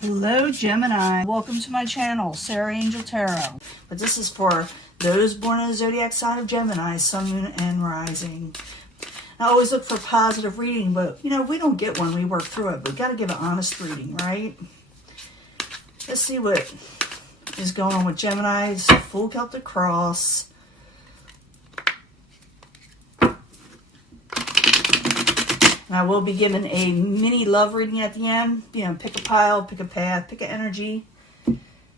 Hello Gemini, welcome to my channel, Sarah Angel Tarot. But this is for those born in the zodiac sign of Gemini, Sun, Moon, and Rising. I always look for positive reading, but you know, we don't get one, we work through it. But we got to give an honest reading, right? Let's see what is going on with Gemini's full Celtic cross. And I will be giving a mini love reading at the end. You know, pick a pile, pick a path, pick an energy.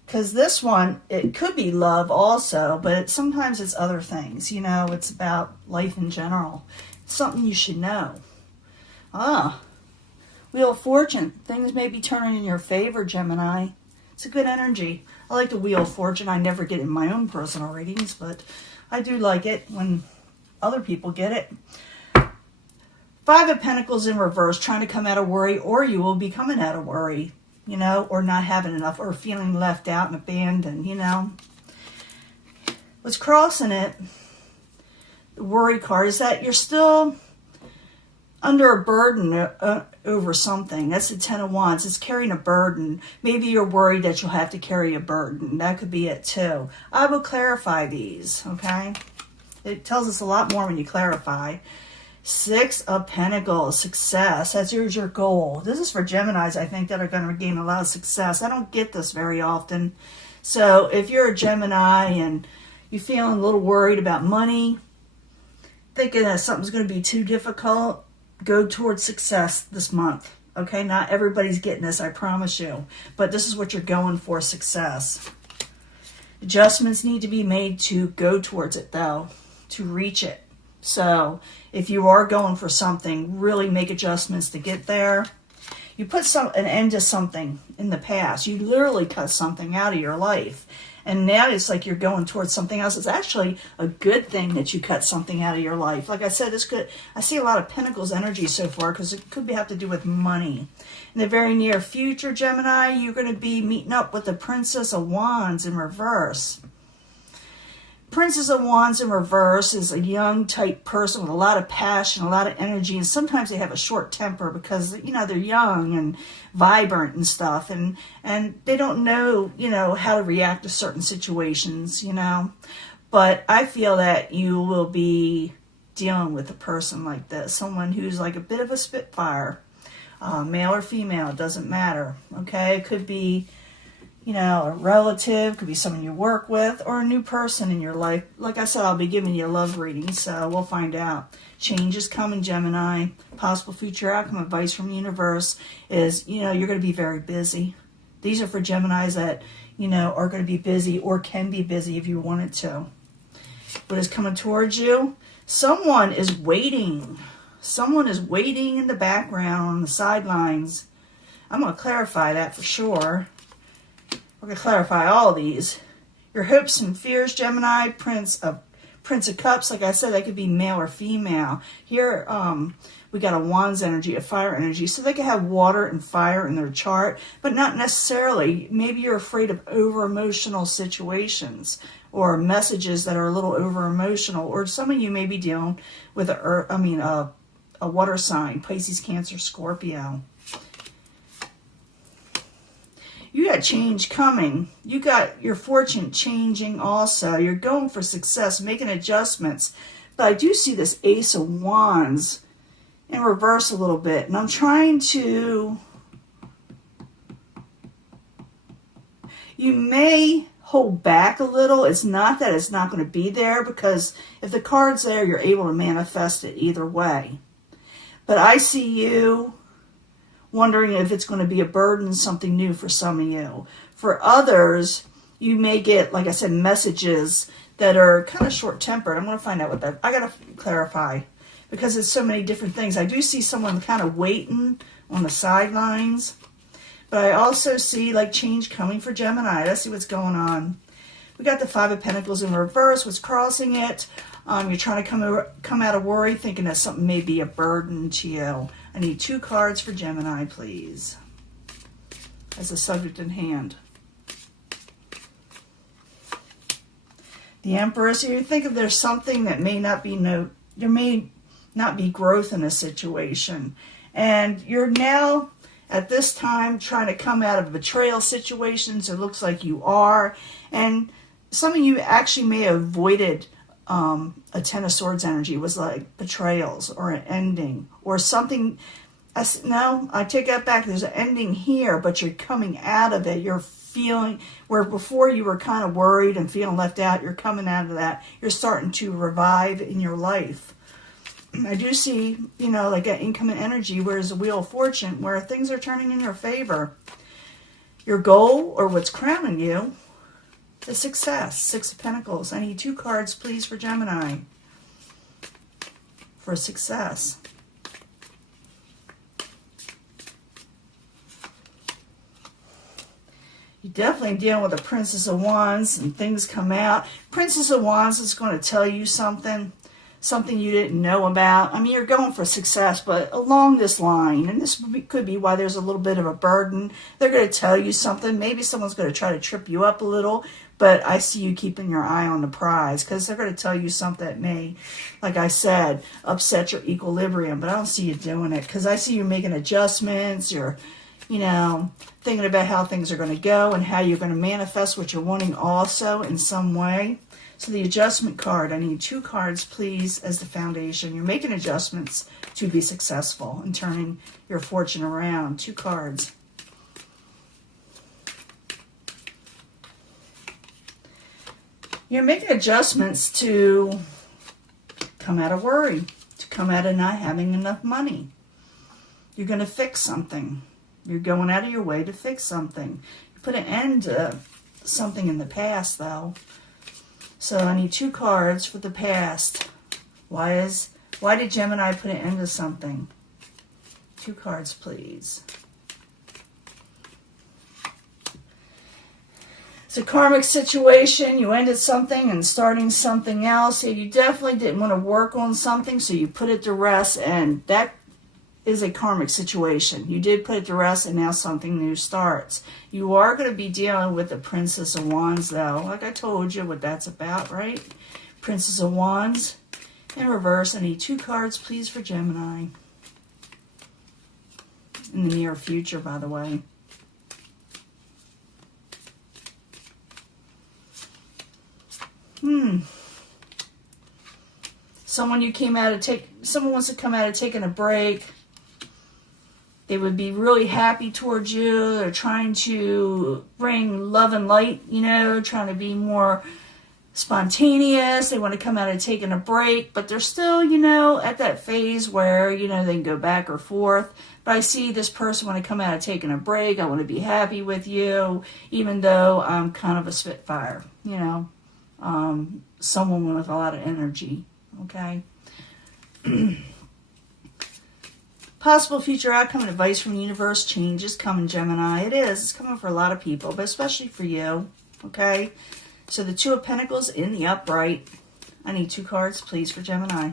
Because this one, it could be love also, but sometimes it's other things. You know, it's about life in general. It's something you should know. Wheel of Fortune. Things may be turning in your favor, Gemini. It's a good energy. I like the Wheel of Fortune. I never get it in my own personal readings, but I do like it when other people get it. Five of Pentacles in reverse, trying to come out of worry, or you will be coming out of worry, you know, or not having enough, or feeling left out and abandoned, you know. What's crossing it, the worry card, is that you're still under a burden over something. That's the Ten of Wands. It's carrying a burden. Maybe you're worried that you'll have to carry a burden. That could be it too. I will clarify these, okay? It tells us a lot more when you clarify. Six of Pentacles, success. That's your goal. This is for Geminis, I think, that are going to gain a lot of success. I don't get this very often. So if you're a Gemini and you're feeling a little worried about money, thinking that something's going to be too difficult, go towards success this month. Okay, not everybody's getting this, I promise you. But this is what you're going for, success. Adjustments need to be made to go towards it, though, to reach it. So if you are going for something, really make adjustments to get there. You put an end to something in the past. You literally cut something out of your life. And now it's like you're going towards something else. It's actually a good thing that you cut something out of your life. Like I said, it's good. I see a lot of Pentacles energy so far because it could have to do with money. In the very near future, Gemini, you're going to be meeting up with the Princess of Wands in reverse. Princess of Wands in reverse is a young type person with a lot of passion, a lot of energy, and sometimes they have a short temper because, you know, they're young and vibrant and stuff, and they don't know, you know, how to react to certain situations, you know. But I feel that you will be dealing with a person like this, someone who's like a bit of a spitfire, male or female, it doesn't matter, okay? It could be, you know, a relative, could be someone you work with, or a new person in your life. Like I said, I'll be giving you a love reading, so we'll find out. Change is coming, Gemini. Possible future outcome advice from the universe is, you know, you're going to be very busy. These are for Geminis that, you know, are going to be busy or can be busy if you wanted to. What is coming towards you? Someone is waiting. Someone is waiting in the background on the sidelines. I'm going to clarify that for sure. We're going to clarify all these. Your hopes and fears, Gemini. Prince of Cups. Like I said, that could be male or female. Here, we got a Wands energy, a fire energy. So they could have water and fire in their chart, but not necessarily. Maybe you're afraid of over-emotional situations or messages that are a little over-emotional. Or some of you may be dealing with a water sign, Pisces, Cancer, Scorpio. You got change coming. You got your fortune changing also. You're going for success, making adjustments. But I do see this Ace of Wands in reverse a little bit. And I'm trying to... You may hold back a little. It's not that it's not going to be there, because if the card's there, you're able to manifest it either way. But I see you wondering if it's going to be a burden, something new for some of you. For others, you may get, like I said, messages that are kind of short-tempered. I'm going to find out what that... I got to clarify, because it's so many different things. I do see someone kind of waiting on the sidelines, but I also see like change coming for Gemini. Let's see what's going on. We got the Five of Pentacles in reverse. What's crossing it? You're trying to come out of worry, thinking that something may be a burden to you. I need 2 cards for Gemini, please, as a subject in hand. The Empress. You think if there's something that may not be there may not be growth in a situation, and you're now at this time trying to come out of betrayal situations. It looks like you are. And some of you actually may have avoided a Ten of Swords energy. It was like betrayals or an ending or something. No, I take that back. There's an ending here, but you're coming out of it. You're feeling where before you were kind of worried and feeling left out. You're coming out of that. You're starting to revive in your life. I do see, you know, like an incoming energy where there's a Wheel of Fortune where things are turning in your favor. Your goal or what's crowning you is success. Six of Pentacles. I need 2 cards, please, for Gemini. For success. You're definitely dealing with a Princess of Wands and things come out. Princess of Wands is going to tell you something you didn't know about. I mean, you're going for success, but along this line, and this could be why there's a little bit of a burden, they're going to tell you something. Maybe someone's going to try to trip you up a little, but I see you keeping your eye on the prize because they're going to tell you something that may, like I said, upset your equilibrium, but I don't see you doing it because I see you making adjustments. You're, you know, thinking about how things are going to go and how you're going to manifest what you're wanting also in some way. So the adjustment card, I need 2 cards, please, as the foundation. You're making adjustments to be successful in turning your fortune around. 2 cards. You're making adjustments to come out of worry, to come out of not having enough money. You're going to fix something. You're going out of your way to fix something. You put an end to something in the past, though. So I need 2 cards for the past. Why did Gemini put an end to something? 2 cards, please. It's a karmic situation. You ended something and starting something else. You definitely didn't want to work on something, so you put it to rest, and that is a karmic situation. You did put it to rest, and now something new starts. You are going to be dealing with the Princess of Wands, though. Like I told you what that's about, right? Princess of Wands. In reverse, I need 2 cards, please, for Gemini. In the near future, by the way. Someone wants to come out of taking a break. They would be really happy towards you. They're trying to bring love and light, you know, trying to be more spontaneous. They want to come out of taking a break, but they're still, you know, at that phase where, you know, they can go back or forth. But I see this person want to come out of taking a break. I want to be happy with you, even though I'm kind of a spitfire, you know, someone with a lot of energy, okay? Possible future outcome and advice from the universe. Change is coming, Gemini. It is. It's coming for a lot of people, but especially for you. Okay? So the 2 of Pentacles in the upright. I need 2 cards, please, for Gemini.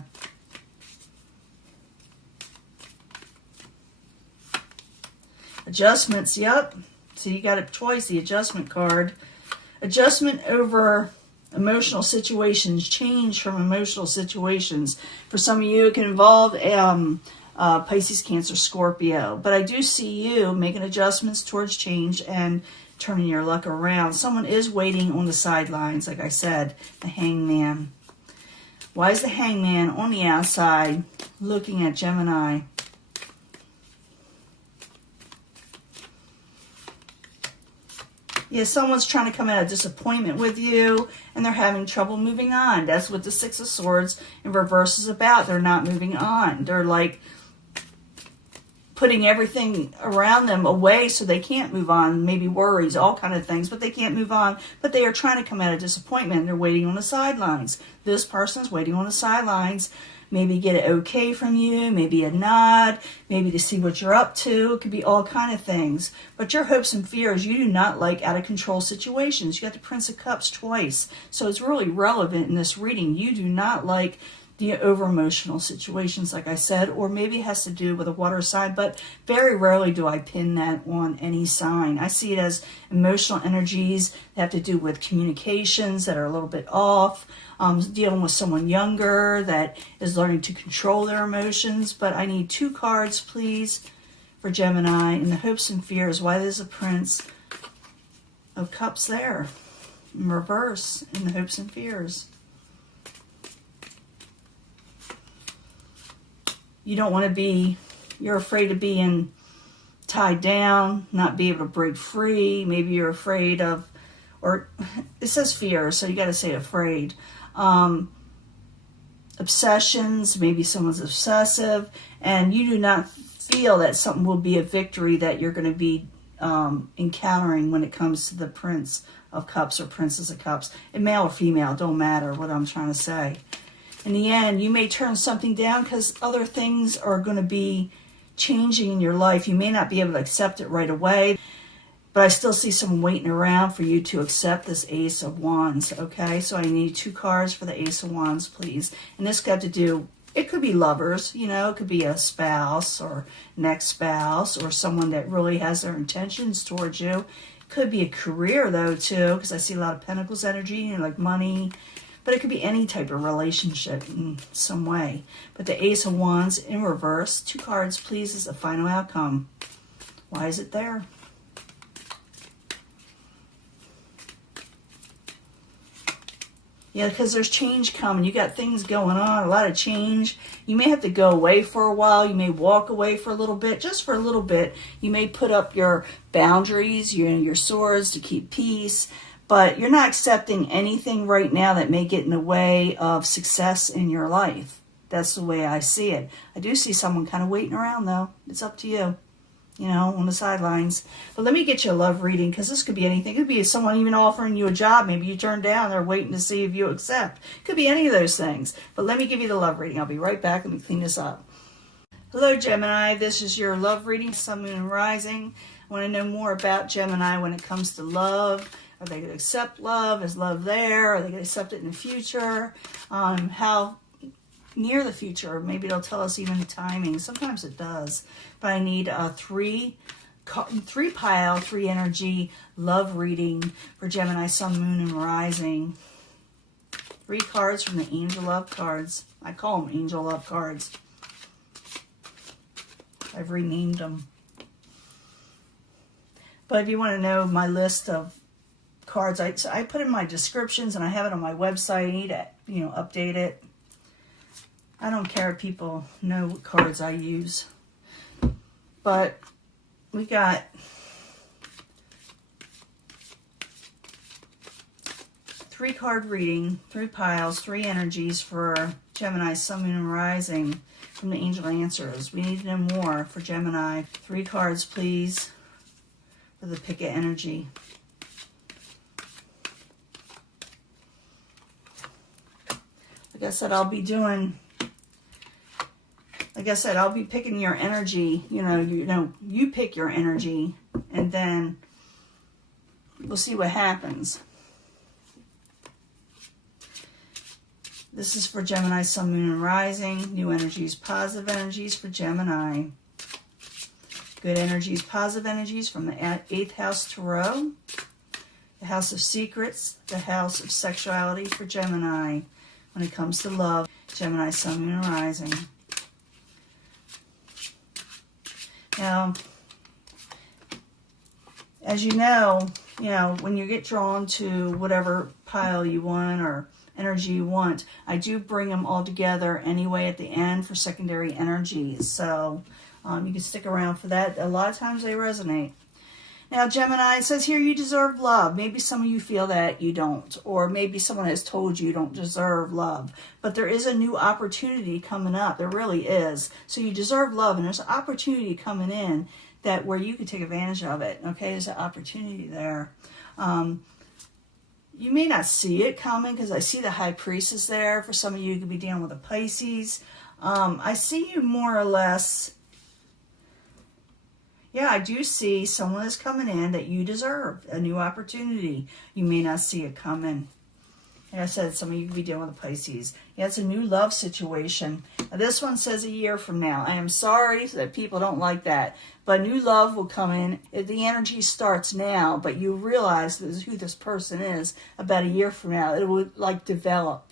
Adjustments. Yep. So you got a choice. The adjustment card. Adjustment over emotional situations. Change from emotional situations. For some of you, it can involve Pisces, Cancer, Scorpio. But I do see you making adjustments towards change and turning your luck around. Someone is waiting on the sidelines, like I said, the Hangman. Why is the Hangman on the outside looking at Gemini? Yeah, someone's trying to come out of disappointment with you, and they're having trouble moving on. That's what the 6 of Swords in reverse is about. They're not moving on. They're like putting everything around them away so they can't move on. Maybe worries, all kind of things, but they can't move on. But they are trying to come out of disappointment. They're waiting on the sidelines. This person's waiting on the sidelines. Maybe get an okay from you, maybe a nod, maybe to see what you're up to. It could be all kind of things. But your hopes and fears, you do not like out of control situations. You got the Prince of Cups twice. So it's really relevant in this reading. You do not like the over-emotional situations, like I said, or maybe it has to do with a water sign, but very rarely do I pin that on any sign. I see it as emotional energies that have to do with communications that are a little bit off, dealing with someone younger that is learning to control their emotions. But I need 2 cards, please, for Gemini in the hopes and fears. Why there's a Prince of Cups there in reverse in the hopes and fears. You don't want to be, you're afraid of being tied down, not be able to break free. Maybe you're afraid of, or it says fear, so you got to say afraid. Obsessions, maybe someone's obsessive, and you do not feel that something will be a victory that you're going to be encountering when it comes to the Prince of Cups or Princess of Cups. And male or female, don't matter what I'm trying to say. In the end, you may turn something down because other things are going to be changing in your life. You may not be able to accept it right away, but I still see someone waiting around for you to accept this Ace of Wands, okay? So I need 2 cards for the Ace of Wands, please. And this got to do, it could be lovers, you know, it could be a spouse or next spouse or someone that really has their intentions towards you. It could be a career, though, too, because I see a lot of Pentacles energy, you know, like money. But it could be any type of relationship in some way. But the Ace of Wands in reverse, 2 cards, please, is the final outcome. Why is it there? Yeah, because there's change coming. You got things going on, a lot of change. You may have to go away for a while. You may walk away for a little bit, just for a little bit. You may put up your boundaries, your swords to keep peace. But you're not accepting anything right now that may get in the way of success in your life. That's the way I see it. I do see someone kind of waiting around, though. It's up to you, you know, on the sidelines. But let me get you a love reading, because this could be anything. It could be someone even offering you a job. Maybe you turn down. They're waiting to see if you accept. It could be any of those things. But let me give you the love reading. I'll be right back. Let me clean this up. Hello, Gemini. This is your love reading, Sun, Moon, and Rising. I want to know more about Gemini when it comes to love. Are they going to accept love? Is love there? Are they going to accept it in the future? How near the future? Maybe it'll tell us even the timing. Sometimes it does. But I need a 3-pile, 3 energy love reading for Gemini, Sun, Moon, and Rising. 3 cards from the Angel Love cards. I call them Angel Love cards. I've renamed them. But if you want to know my list of cards, I put in my descriptions, and I have it on my website. I need to, you know, update it. I don't care if people know what cards I use. But we got 3-card reading, 3 piles, 3 energies for Gemini, Sun, Moon, and Rising from the Angel Answers. We need to know more for Gemini. 3 cards, please, for the pick of energy. Like I said, I'll be picking your energy. You pick your energy, and then we'll see what happens. This is for Gemini, Sun, Moon, and Rising. New energies, positive energies for Gemini. Good energies, positive energies from the 8th house Tarot. The house of secrets, the house of sexuality for Gemini. When it comes to love, Gemini, Sun, Moon, and Rising. Now, as you know, when you get drawn to whatever pile you want or energy you want, I do bring them all together anyway at the end for secondary energies. So you can stick around for that. A lot of times they resonate. Now, Gemini, it says here you deserve love. Maybe some of you feel that you don't, or maybe someone has told you don't deserve love. But there is a new opportunity coming up. There really is. So you deserve love, and there's an opportunity coming in that where you can take advantage of it. Okay, there's an opportunity there. You may not see it coming because I see the High Priestess there. For some of you, you could be dealing with a Pisces. I see you more or less. Yeah, I do see someone is coming in that you deserve, a new opportunity. You may not see it coming. Like I said, some of you could be dealing with a Pisces. Yeah, it's a new love situation. Now, this one says a year from now. I am sorry that people don't like that. But new love will come in. The energy starts now, but you realize who this person is about a year from now. It will develop,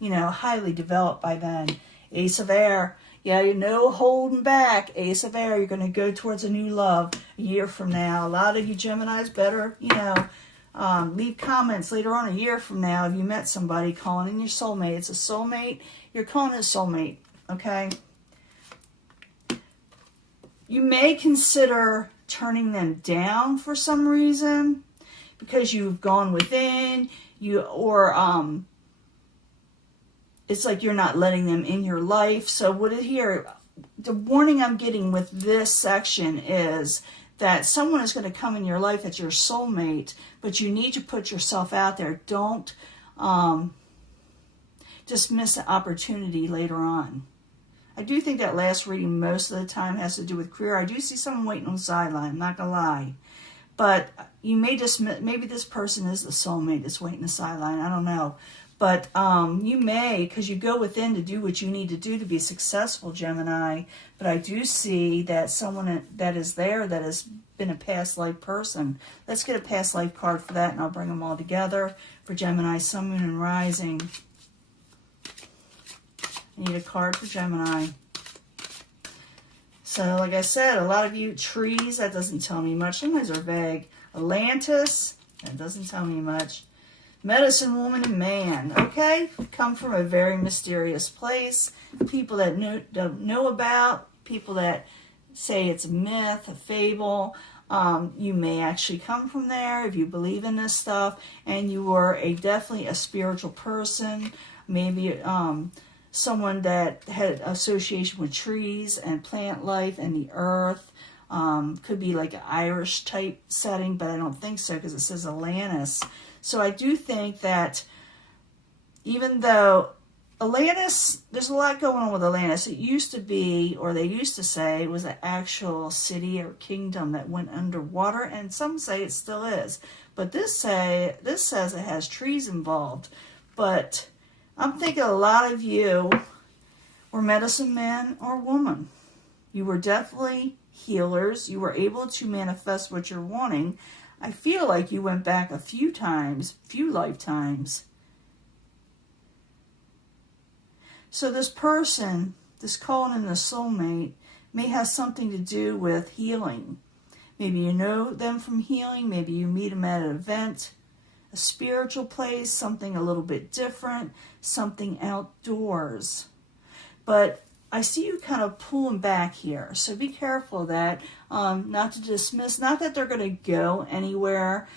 highly develop by then. Ace of Air. Yeah, you know, holding back. Ace of Air, you're going to go towards a new love a year from now. A lot of you Geminis better, you know, leave comments later on a year from now if you met somebody calling in your soulmate. It's a soulmate. You're calling it a soulmate, okay? You may consider turning them down for some reason because you've gone within, it's like you're not letting them in your life. So the warning I'm getting with this section is that someone is going to come in your life that's your soulmate, but you need to put yourself out there. Don't just miss the opportunity later on. I do think that last reading most of the time has to do with career. I do see someone waiting on the sideline, I'm not going to lie. But you may just, maybe this person is the soulmate that's waiting on the sideline, I don't know. But you may, because you go within to do what you need to do to be successful, Gemini. But I do see that someone that is there that has been a past life person. Let's get a past life card for that, and I'll bring them all together for Gemini, Sun, Moon, and Rising. I need a card for Gemini. So, like I said, a lot of you, trees, that doesn't tell me much. Sometimes they're vague. Atlantis, that doesn't tell me much. Medicine Woman and Man, okay? Come from a very mysterious place. People that don't know about, people that say it's a myth, a fable. You may actually come from there if you believe in this stuff. And you are definitely a spiritual person. Maybe someone that had association with trees and plant life and the earth. Could be like an Irish type setting, but I don't think so because it says Atlantis. So I do think that even though Atlantis, there's a lot going on with Atlantis. It used to be, or they used to say, it was an actual city or kingdom that went underwater, and some say it still is. But this says it has trees involved. But I'm thinking a lot of you were medicine man or woman. You were definitely healers. You were able to manifest what you're wanting. I feel like you went back a few lifetimes. So this person, this calling in the soulmate, may have something to do with healing. Maybe you know them from healing. Maybe you meet them at an event, a spiritual place, something a little bit different, something outdoors. But I see you kind of pulling back here, so be careful of that. Not to dismiss, not that they're going to go anywhere,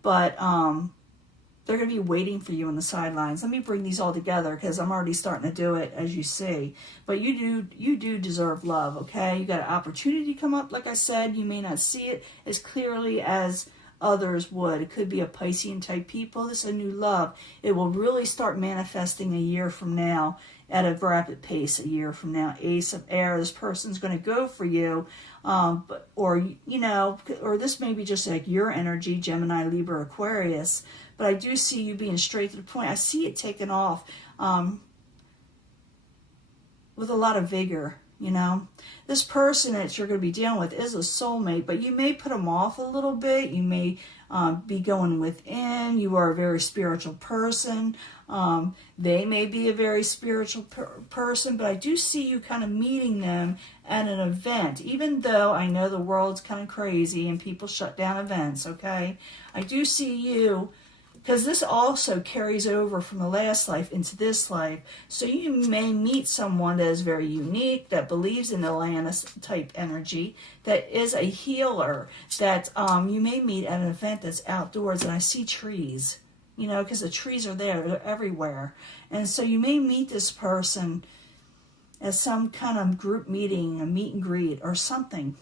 but they're going to be waiting for you on the sidelines. Let me bring these all together because I'm already starting to do it, as you see. But you do deserve love, okay? You got an opportunity to come up, like I said. You may not see it as clearly as others would. It could be a Piscean type people. This is a new love. It will really start manifesting a year from now at a rapid pace. A year from now, Ace of Air, this person's going to go for you, or this may be just like your energy, Gemini, Libra, Aquarius. But I do see you being straight to the point. I see it taking off with a lot of vigor. You know, this person that you're going to be dealing with is a soulmate, but you may put them off a little bit. You may be going within. You are a very spiritual person. They may be a very spiritual person, but I do see you kind of meeting them at an event, even though I know the world's kind of crazy and people shut down events, okay? I do see you, because this also carries over from the last life into this life. So you may meet someone that is very unique, that believes in Atlantis type energy, that is a healer, that you may meet at an event that's outdoors. And I see trees, you know, because the trees are there, they're everywhere. And so you may meet this person at some kind of group meeting, a meet and greet or something.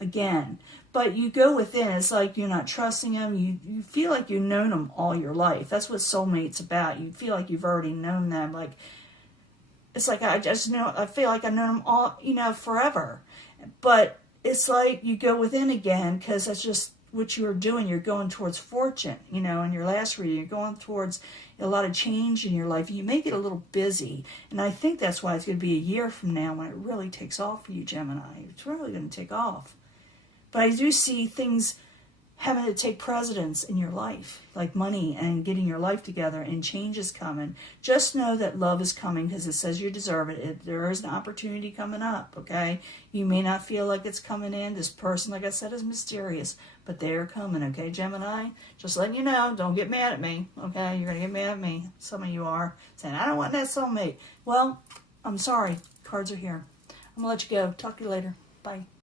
Again, but you go within, it's like you're not trusting them. You feel like you've known them all your life. That's what soulmate's about. You feel like you've already known them. Like, it's like I feel like I've known them all, you know, forever. But it's like you go within again because that's just what you're doing. You're going towards fortune, you know, in your last reading. You're going towards a lot of change in your life. You may get a little busy. And I think that's why it's going to be a year from now when it really takes off for you, Gemini. It's really going to take off. But I do see things having to take precedence in your life, like money and getting your life together, and change is coming. Just know that love is coming because it says you deserve it. There is an opportunity coming up, okay? You may not feel like it's coming in. This person, like I said, is mysterious, but they are coming, okay, Gemini? Just letting you know, don't get mad at me, okay? You're going to get mad at me. Some of you are saying, I don't want that soulmate. Well, I'm sorry. Cards are here. I'm going to let you go. Talk to you later. Bye.